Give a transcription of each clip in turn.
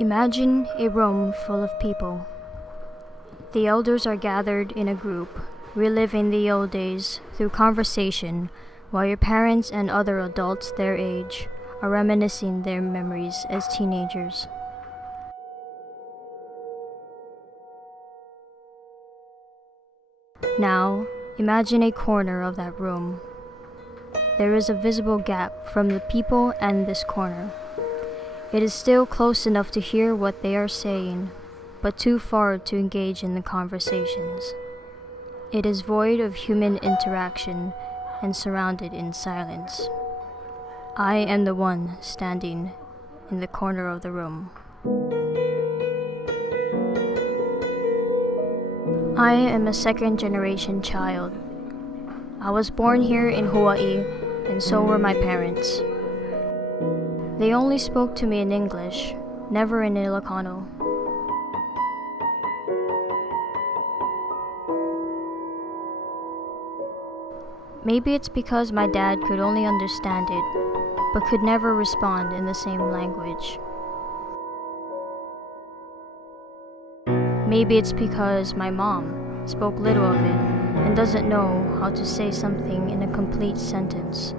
Imagine a room full of people. The elders are gathered in a group, reliving the old days through conversation, while your parents and other adults their age are reminiscing their memories as teenagers. Now, imagine a corner of that room. There is a visible gap from the people and this corner. It is still close enough to hear what they are saying, but too far to engage in the conversations. It is void of human interaction and surrounded in silence. I am the one standing in the corner of the room. I am a second-generation child. I was born here in Hawaii, and so were my parents. They only spoke to me in English, never in Ilocano. Maybe it's because my dad could only understand it, but could never respond in the same language. Maybe it's because my mom spoke little of it and doesn't know how to say something in a complete sentence.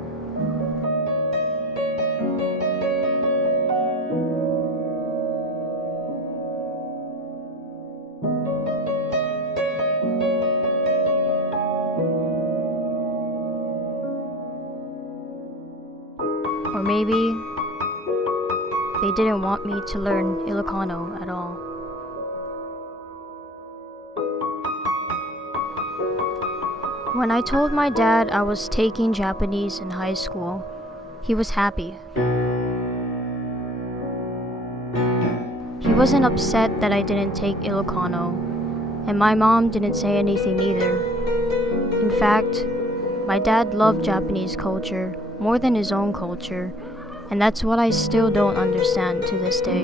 Or maybe they didn't want me to learn Ilocano at all. When I told my dad I was taking Japanese in high school, he was happy. He wasn't upset that I didn't take Ilocano, and my mom didn't say anything either. In fact, my dad loved Japanese culture more than his own culture, and that's what I still don't understand to this day.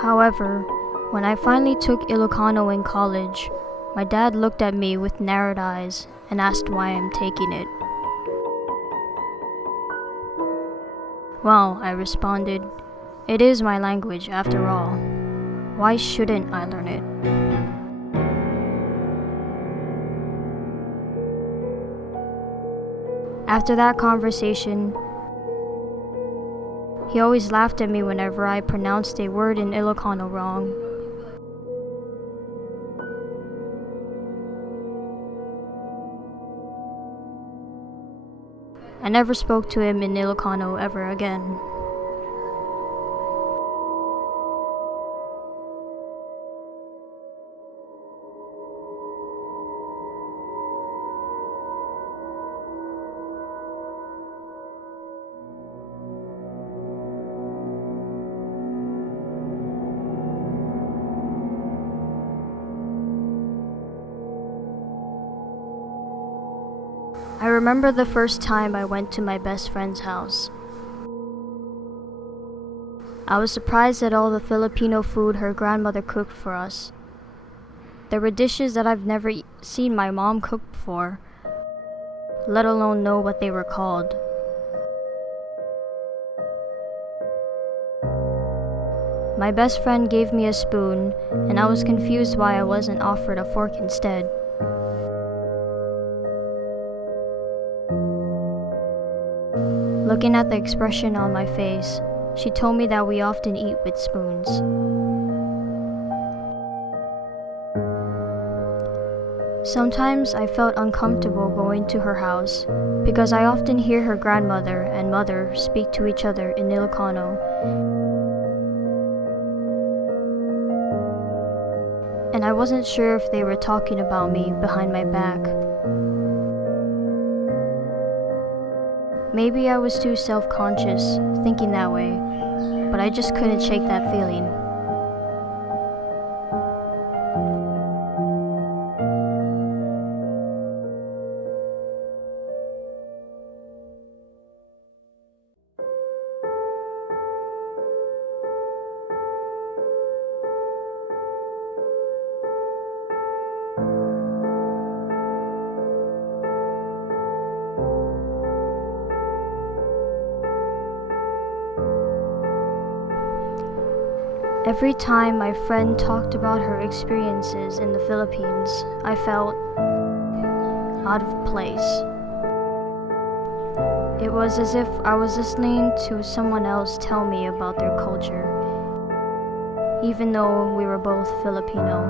However, when I finally took Ilocano in college, my dad looked at me with narrowed eyes and asked why I'm taking it. Well, I responded, it is my language after all. Why shouldn't I learn it? After that conversation, he always laughed at me whenever I pronounced a word in Ilocano wrong. I never spoke to him in Ilocano ever again. I remember the first time I went to my best friend's house. I was surprised at all the Filipino food her grandmother cooked for us. There were dishes that I've never seen my mom cook before, let alone know what they were called. My best friend gave me a spoon, and I was confused why I wasn't offered a fork instead. Looking at the expression on my face, she told me that we often eat with spoons. Sometimes I felt uncomfortable going to her house because I often hear her grandmother and mother speak to each other in Ilocano, and I wasn't sure if they were talking about me behind my back. Maybe I was too self-conscious, thinking that way, but I just couldn't shake that feeling. Every time my friend talked about her experiences in the Philippines, I felt out of place. It was as if I was listening to someone else tell me about their culture, even though we were both Filipino.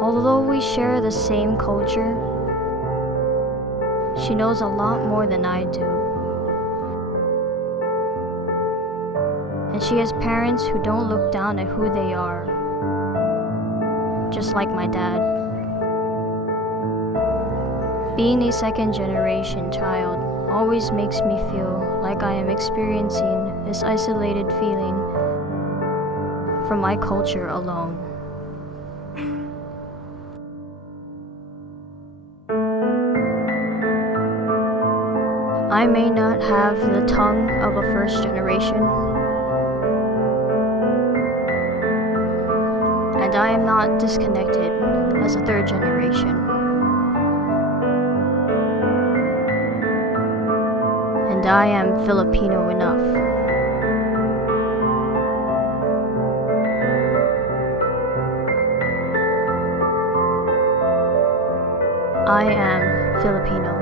Although we share the same culture, she knows a lot more than I do. And she has parents who don't look down at who they are, just like my dad. Being a second-generation child always makes me feel like I am experiencing this isolated feeling from my culture alone. I may not have the tongue of a first generation, and I am not disconnected as a third generation. And I am Filipino enough. I am Filipino.